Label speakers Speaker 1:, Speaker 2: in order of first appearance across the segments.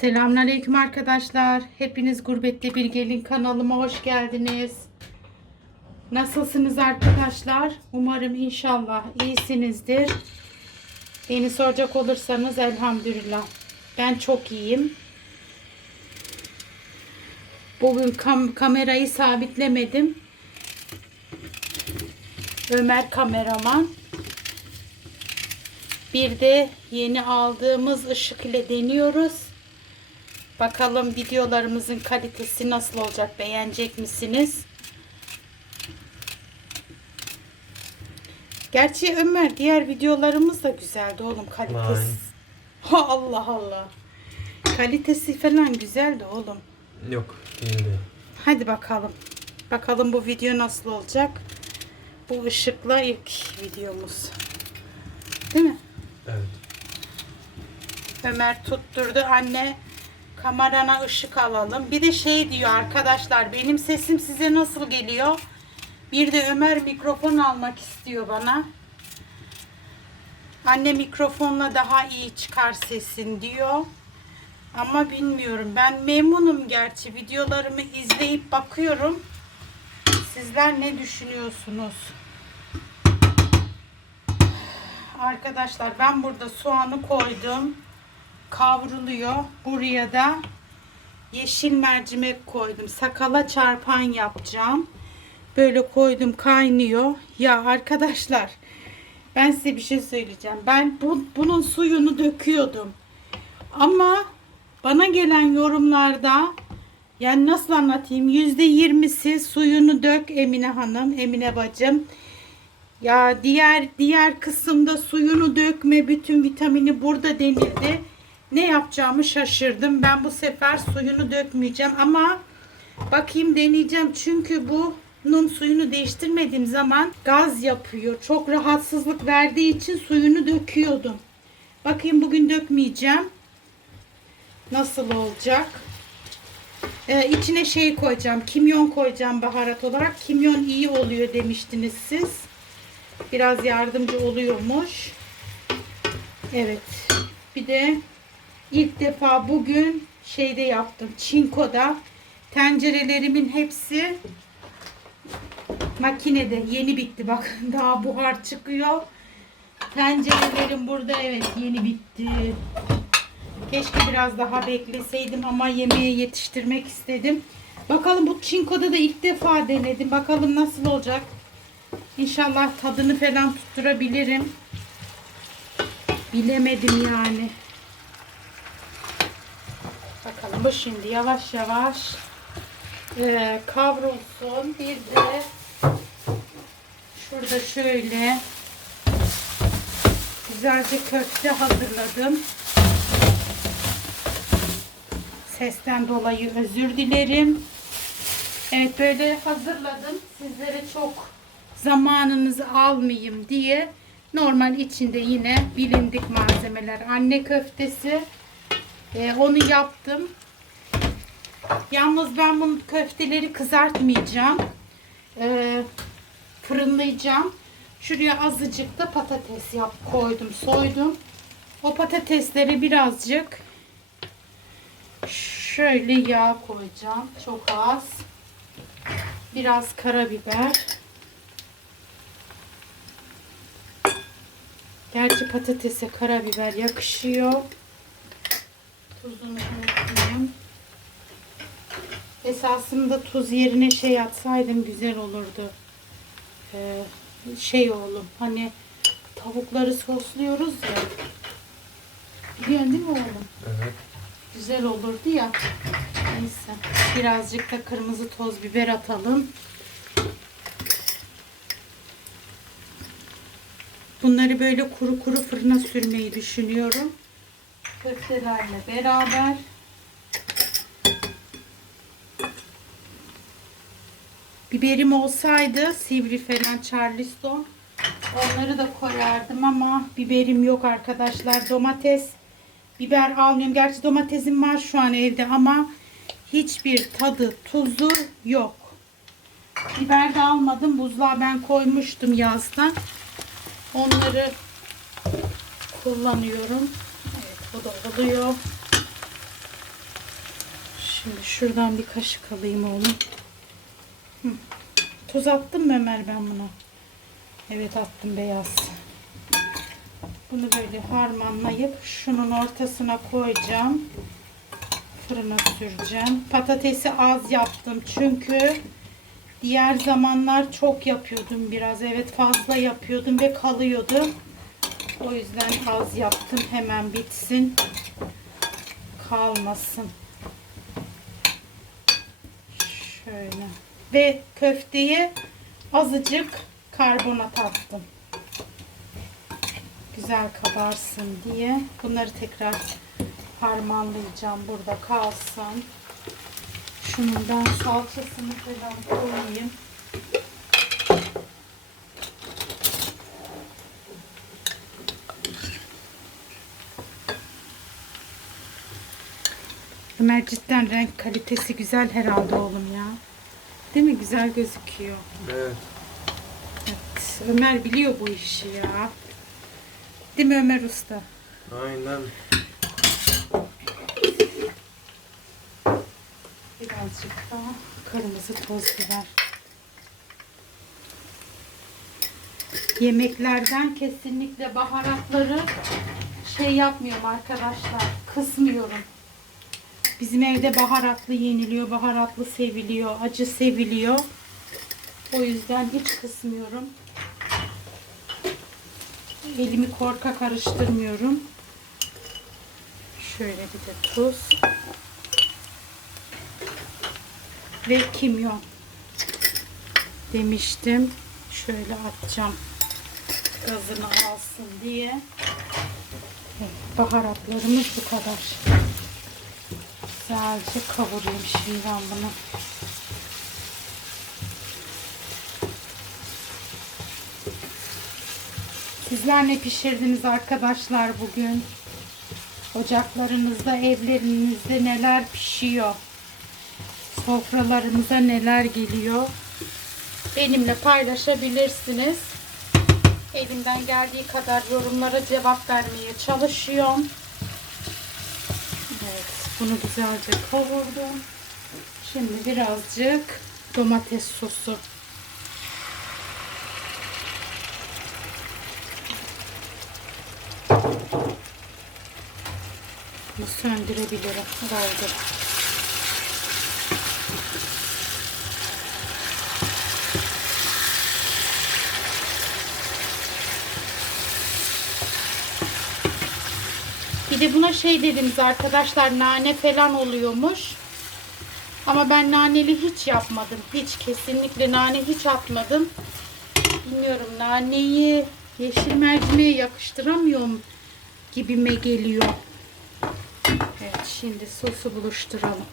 Speaker 1: Selamünaleyküm arkadaşlar. Hepiniz Gurbette Bir Gelin kanalıma hoş geldiniz. Nasılsınız arkadaşlar? Umarım inşallah iyisinizdir. Beni soracak olursanız elhamdülillah. Ben çok iyiyim. Bugün kam- kamerayı sabitlemedim. Ömer kameraman. Bir de yeni aldığımız ışık ile deniyoruz. Bakalım videolarımızın kalitesi nasıl olacak? Beğenecek misiniz? Gerçi Ömer diğer videolarımız da güzeldi oğlum kalitesi. Ha, Allah Allah. Kalitesi falan güzeldi oğlum.
Speaker 2: Yok değildi.
Speaker 1: Hadi bakalım. Bakalım bu video nasıl olacak? Bu ışıkla ilk videomuz. Değil mi?
Speaker 2: Evet.
Speaker 1: Ömer tutturdu. Anne kamerana ışık alalım. Bir de şey diyor arkadaşlar benim sesim size nasıl geliyor? Bir de Ömer mikrofon almak istiyor bana. Anne mikrofonla daha iyi çıkar sesin diyor. Ama bilmiyorum. Ben memnunum gerçi. Videolarımı izleyip bakıyorum. Sizler ne düşünüyorsunuz? Arkadaşlar ben burada soğanı koydum. Kavruluyor. Buraya da yeşil mercimek koydum. Sakala çarpan yapacağım. Böyle koydum kaynıyor. Ya arkadaşlar ben size bir şey söyleyeceğim. Ben bu, bunun suyunu döküyordum. Ama bana gelen yorumlarda yani nasıl anlatayım yüzde yirmisi suyunu dök Emine Hanım, Emine bacım. Ya diğer diğer kısımda suyunu dökme bütün vitamini burada denildi. Ne yapacağımı şaşırdım. Ben bu sefer suyunu dökmeyeceğim ama bakayım deneyeceğim. Çünkü bunun suyunu değiştirmediğim zaman gaz yapıyor. Çok rahatsızlık verdiği için suyunu döküyordum. Bakayım bugün dökmeyeceğim. Nasıl olacak? Ee, içine şey koyacağım. Kimyon koyacağım baharat olarak. Kimyon iyi oluyor demiştiniz siz. Biraz yardımcı oluyormuş. Evet. Bir de ilk defa bugün şeyde yaptım. Çinko'da. Tencerelerimin hepsi makinede yeni bitti. Bak daha buhar çıkıyor. Tencerelerim burada evet yeni bitti. Keşke biraz daha bekleseydim ama yemeğe yetiştirmek istedim. Bakalım bu çinkoda da ilk defa denedim. Bakalım nasıl olacak? İnşallah tadını falan tutturabilirim. Bilemedim yani bakalım bu şimdi yavaş yavaş e, kavrulsun bir de Şurada şöyle güzelce köfte hazırladım. Sesten dolayı özür dilerim. Evet böyle hazırladım. Sizlere çok zamanınızı almayayım diye normal içinde yine bilindik malzemeler. Anne köftesi. Ee, onu yaptım. Yalnız ben bu köfteleri kızartmayacağım. Ee, fırınlayacağım. Şuraya azıcık da patates yap koydum, soydum. O patatesleri birazcık şöyle yağ koyacağım. Çok az. Biraz karabiber. Gerçi patatese karabiber yakışıyor. Tuzunu. Esasında tuz yerine şey atsaydım güzel olurdu. Ee, şey oğlum hani tavukları sosluyoruz ya. Biliyorsun değil mi oğlum?
Speaker 2: Evet.
Speaker 1: Güzel olurdu ya. Neyse. Birazcık da kırmızı toz biber atalım. Bunları böyle kuru kuru fırına sürmeyi düşünüyorum. Köftelerle beraber. Biberim olsaydı sivri falan charleston onları da koyardım ama biberim yok arkadaşlar. Domates biber almıyorum. Gerçi domatesim var şu an evde ama hiçbir tadı tuzu yok. Biber de almadım. Buzluğa ben koymuştum yazdan. Onları kullanıyorum. Evet bu da oluyor. Şimdi şuradan bir kaşık alayım oğlum. Tuz attım mı Ömer ben buna? Evet attım beyaz. Bunu böyle harmanlayıp şunun ortasına koyacağım. Fırına süreceğim. Patatesi az yaptım çünkü diğer zamanlar çok yapıyordum biraz. Evet fazla yapıyordum ve kalıyordu. O yüzden az yaptım. Hemen bitsin. Kalmasın. Şöyle. Ve köfteyi azıcık karbonat attım. Güzel kabarsın diye. Bunları tekrar harmanlayacağım. Burada kalsın. Şunun ben salçasını falan koyayım. Ömer cidden renk kalitesi güzel herhalde oğlum ya. Değil mi? Güzel gözüküyor.
Speaker 2: Evet.
Speaker 1: Evet, Ömer biliyor bu işi ya. Değil mi Ömer Usta?
Speaker 2: Aynen.
Speaker 1: Birazcık daha kırmızı toz biber. Yemeklerden kesinlikle baharatları şey yapmıyorum arkadaşlar. Kısmıyorum. Bizim evde baharatlı yeniliyor, baharatlı seviliyor, acı seviliyor. O yüzden hiç kısmıyorum. Elimi korka karıştırmıyorum. Şöyle bir de tuz. Ve kimyon. Demiştim. Şöyle atacağım. Gazını alsın diye. Evet, baharatlarımız bu kadar. Güzelce kavurayım şimdi ben bunu. Sizler ne pişirdiniz arkadaşlar bugün? Ocaklarınızda, evlerinizde neler pişiyor? Sofralarınıza neler geliyor? Benimle paylaşabilirsiniz. Elimden geldiği kadar yorumlara cevap vermeye çalışıyorum. Bunu güzelce kavurdum. Şimdi birazcık domates sosu. Bunu söndürebilirim. Oldu. Bir de buna şey dediniz arkadaşlar nane falan oluyormuş. Ama ben naneli hiç yapmadım. Hiç kesinlikle nane hiç atmadım. Bilmiyorum naneyi yeşil mercimeğe yakıştıramıyorum gibime geliyor. Evet şimdi sosu buluşturalım.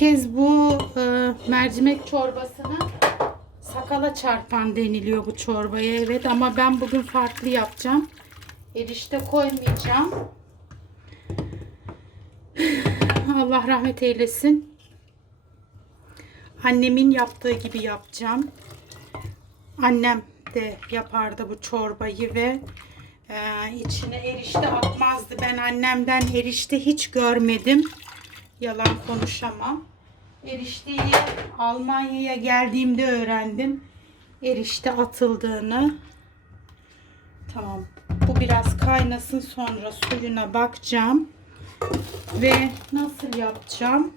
Speaker 1: Kez bu e, mercimek çorbasını sakala çarpan deniliyor bu çorbaya. Evet ama ben bugün farklı yapacağım. Erişte koymayacağım. Allah rahmet eylesin. Annemin yaptığı gibi yapacağım. Annem de yapardı bu çorbayı ve e, içine erişte atmazdı. Ben annemden erişte hiç görmedim. Yalan konuşamam. Erişteyi Almanya'ya geldiğimde öğrendim. Erişte atıldığını. Tamam. Bu biraz kaynasın sonra suyuna bakacağım. Ve nasıl yapacağım?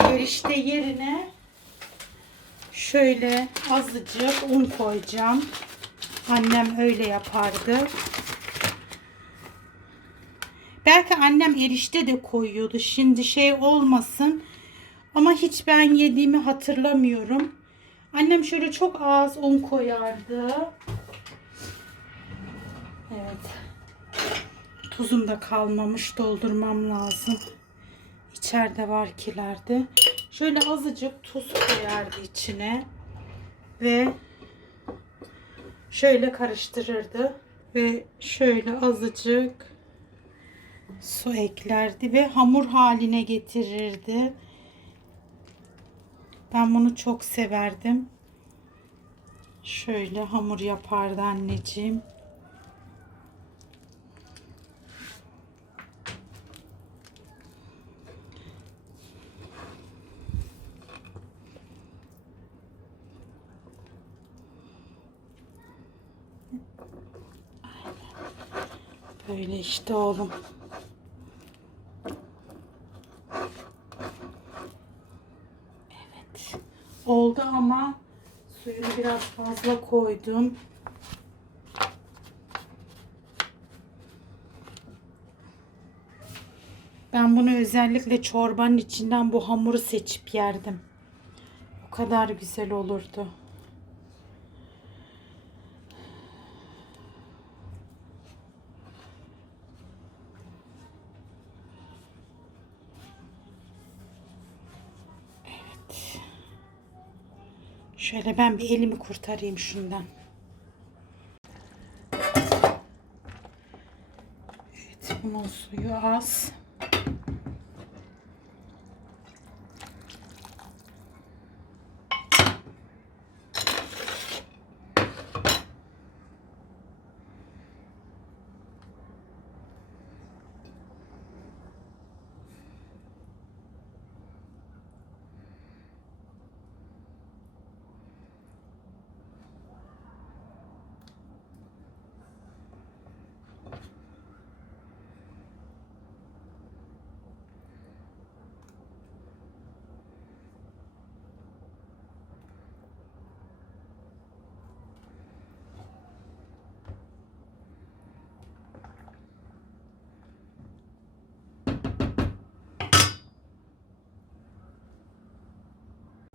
Speaker 1: Erişte yerine şöyle azıcık un koyacağım. Annem öyle yapardı. Belki annem erişte de koyuyordu. Şimdi şey olmasın. Ama hiç ben yediğimi hatırlamıyorum. Annem şöyle çok az un koyardı. Evet. Tuzum da kalmamış. Doldurmam lazım. İçeride var kilerde. Şöyle azıcık tuz koyardı içine. Ve şöyle karıştırırdı. Ve şöyle azıcık su eklerdi ve hamur haline getirirdi. Ben bunu çok severdim. Şöyle hamur yapardı anneciğim. Böyle işte oğlum. Evet. Oldu ama suyunu biraz fazla koydum. Ben bunu özellikle çorbanın içinden bu hamuru seçip yerdim. O kadar güzel olurdu. Şöyle ben bir elimi kurtarayım şundan. Evet bunun suyu az.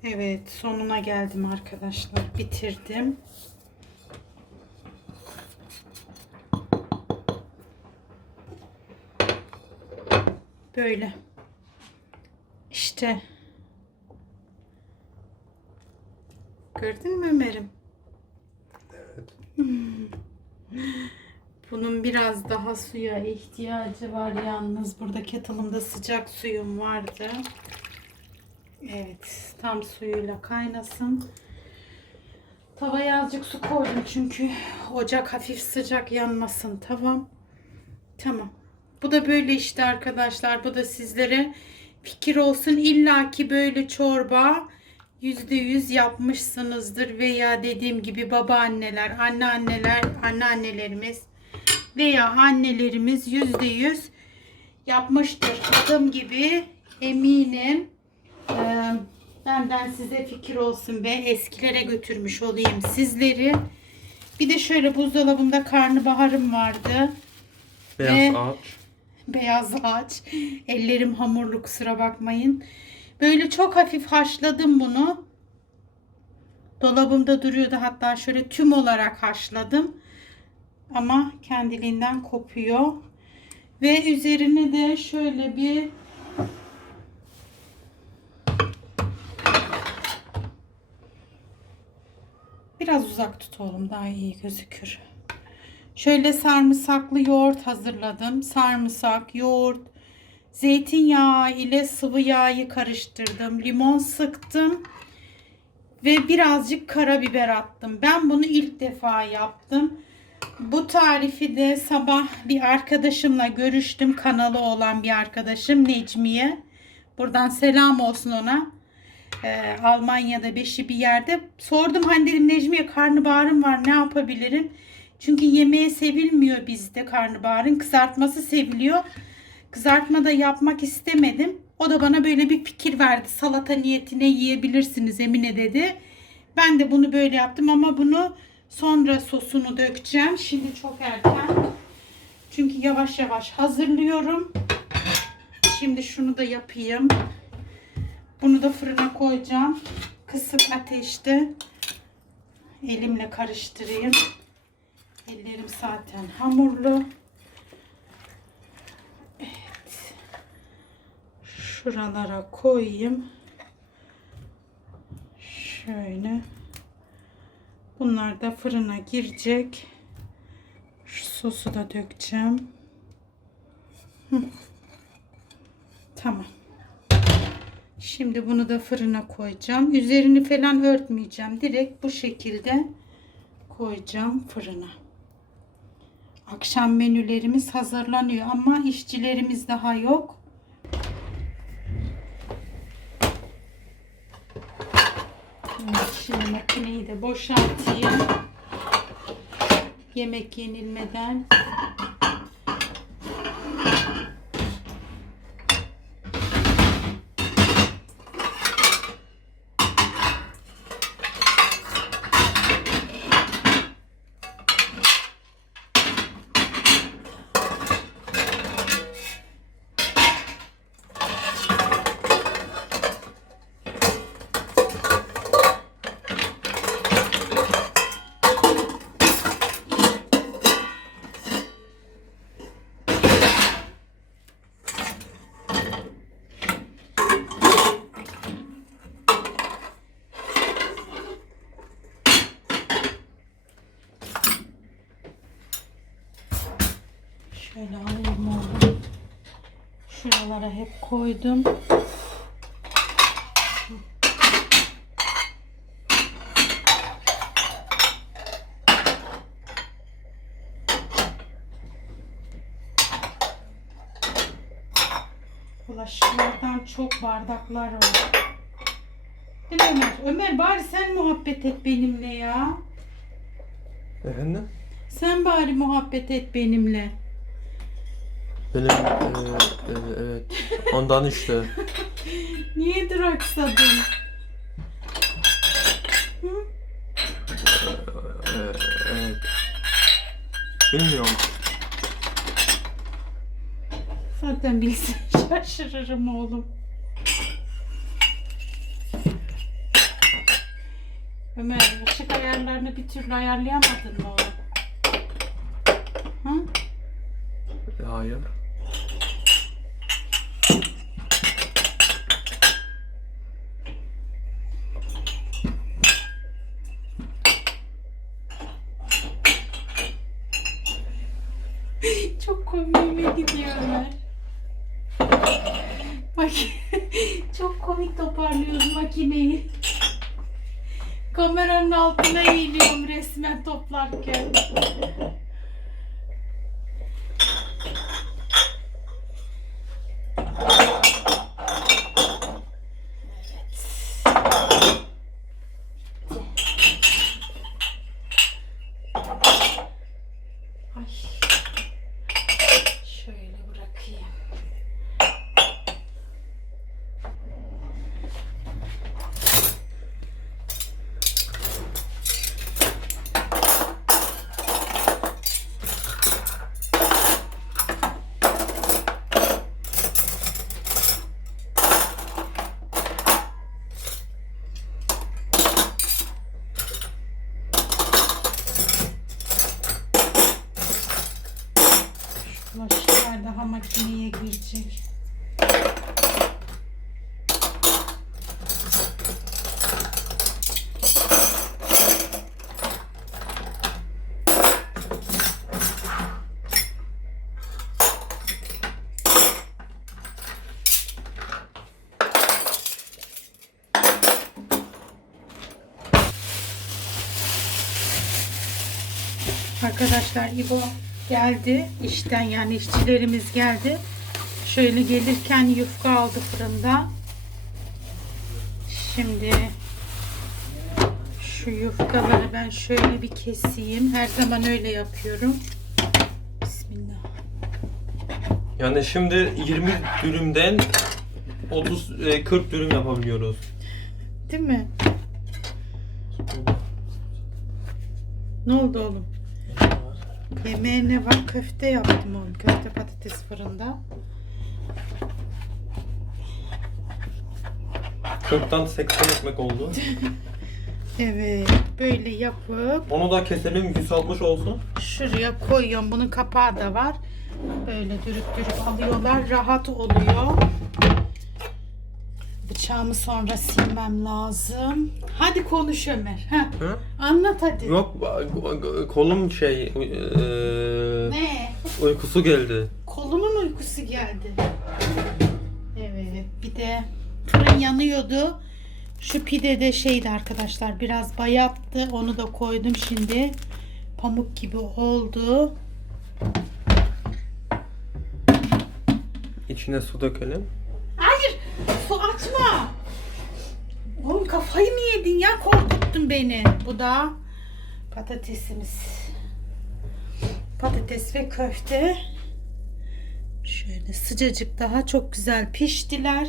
Speaker 1: Evet sonuna geldim arkadaşlar. Bitirdim. Böyle. İşte. Gördün mü Ömer'im?
Speaker 2: Evet.
Speaker 1: Bunun biraz daha suya ihtiyacı var yalnız. Burada kettle'ımda sıcak suyum vardı. Evet, tam suyuyla kaynasın. Tavaya azıcık su koydum çünkü ocak hafif sıcak yanmasın. Tamam. Tamam. Bu da böyle işte arkadaşlar. Bu da sizlere fikir olsun. İlla ki böyle çorba yüzde yüz yapmışsınızdır veya dediğim gibi babaanneler, anneanneler, anneannelerimiz veya annelerimiz yüzde yüz yapmıştır. Adım gibi eminim. Ee, benden size fikir olsun ve eskilere götürmüş olayım sizleri. Bir de şöyle buzdolabında karnabaharım vardı.
Speaker 2: Beyaz
Speaker 1: Ve-
Speaker 2: ağaç.
Speaker 1: Beyaz ağaç. Ellerim hamurlu kusura bakmayın. Böyle çok hafif haşladım bunu. Dolabımda duruyordu hatta şöyle tüm olarak haşladım. Ama kendiliğinden kopuyor. Ve üzerine de şöyle bir Biraz uzak tut oğlum daha iyi gözükür. Şöyle sarımsaklı yoğurt hazırladım. Sarımsak, yoğurt, zeytinyağı ile sıvı yağı karıştırdım. Limon sıktım. Ve birazcık karabiber attım. Ben bunu ilk defa yaptım. Bu tarifi de sabah bir arkadaşımla görüştüm. Kanalı olan bir arkadaşım Necmiye. Buradan selam olsun ona. Ee, Almanya'da beşi bir yerde. Sordum hani dedim Necmiye karnabaharım var ne yapabilirim? Çünkü yemeğe sevilmiyor bizde karnabaharın. Kızartması seviliyor. Kızartma da yapmak istemedim. O da bana böyle bir fikir verdi. Salata niyetine yiyebilirsiniz Emine dedi. Ben de bunu böyle yaptım ama bunu sonra sosunu dökeceğim. Şimdi çok erken. Çünkü yavaş yavaş hazırlıyorum. Şimdi şunu da yapayım. Bunu da fırına koyacağım. Kısık ateşte elimle karıştırayım. Ellerim zaten hamurlu. Evet. Şuralara koyayım. Şöyle. Bunlar da fırına girecek. Şu sosu da dökeceğim. Hı. Tamam. Şimdi bunu da fırına koyacağım. Üzerini falan örtmeyeceğim. Direkt bu şekilde koyacağım fırına. Akşam menülerimiz hazırlanıyor ama işçilerimiz daha yok. Şimdi makineyi de boşaltayım. Yemek yenilmeden. Şöyle alayım oğlum. Şuralara hep koydum. Bulaşıklardan çok bardaklar var. Değil mi Ömer? Ömer bari sen muhabbet et benimle ya.
Speaker 2: Efendim?
Speaker 1: Sen bari muhabbet et benimle.
Speaker 2: Benim e, e, evet. Ondan işte.
Speaker 1: Niye duraksadın? Hı?
Speaker 2: E, evet. Bilmiyorum.
Speaker 1: Zaten bilsin şaşırırım oğlum. Ömer ışık ayarlarını bir türlü ayarlayamadın mı oğlum? Hı?
Speaker 2: Hayır.
Speaker 1: Çok komiğime gidiyor Ömer. Bak çok komik toparlıyoruz makineyi. Kameranın altına eğiliyorum resmen toplarken. Ay. Şöyle bırakayım. Bulaşıklar daha makineye girecek. Arkadaşlar İbo geldi işten yani işçilerimiz geldi. Şöyle gelirken yufka aldı fırında. Şimdi şu yufkaları ben şöyle bir keseyim. Her zaman öyle yapıyorum. Bismillah.
Speaker 2: Yani şimdi 20 dürümden 30 e, 40 dürüm yapabiliyoruz.
Speaker 1: Değil mi? Ne oldu oğlum? Yemeğine var köfte yaptım oğlum. Köfte patates fırında.
Speaker 2: 40'tan 80 ekmek oldu.
Speaker 1: Evet böyle yapıp
Speaker 2: Onu da keselim 160 olsun.
Speaker 1: Şuraya koyuyorum. Bunun kapağı da var. Böyle dürüp dürüp alıyorlar. Rahat oluyor. Bıçağımı sonra silmem lazım. Hadi konuş Ömer.
Speaker 2: Hı?
Speaker 1: Anlat hadi.
Speaker 2: Yok kolum şey e,
Speaker 1: Ne?
Speaker 2: uykusu geldi.
Speaker 1: Kolumun uykusu geldi. Evet. Bir de fırın yanıyordu. Şu pide de şeydi arkadaşlar biraz bayattı. Onu da koydum şimdi. Pamuk gibi oldu.
Speaker 2: İçine su dökelim.
Speaker 1: Su açma. Oğlum kafayı mı yedin ya korkuttun beni. Bu da patatesimiz. Patates ve köfte. Şöyle sıcacık daha çok güzel piştiler.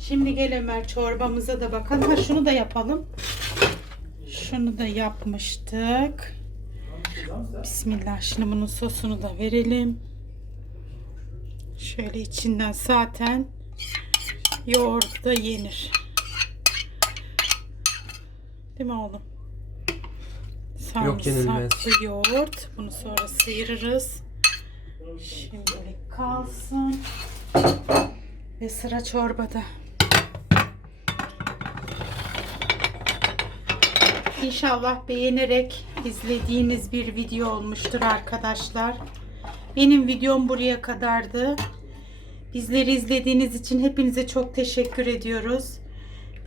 Speaker 1: Şimdi gel Ömer çorbamıza da bakalım. Ha şunu da yapalım. Şunu da yapmıştık. Bismillah. Şimdi bunun sosunu da verelim. Şöyle içinden zaten yoğurt da yenir. Değil mi oğlum?
Speaker 2: Yok, yenilmez.
Speaker 1: Sarımsaklı yoğurt. Bunu sonra sıyırırız. Şimdilik kalsın. Ve sıra çorbada. İnşallah beğenerek izlediğiniz bir video olmuştur arkadaşlar. Benim videom buraya kadardı. Bizleri izlediğiniz için hepinize çok teşekkür ediyoruz.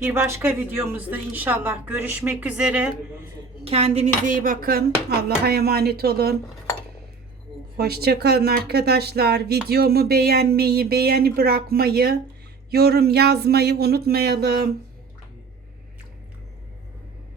Speaker 1: Bir başka videomuzda inşallah görüşmek üzere. Kendinize iyi bakın. Allah'a emanet olun. Hoşçakalın arkadaşlar. Videomu beğenmeyi, beğeni bırakmayı, yorum yazmayı unutmayalım.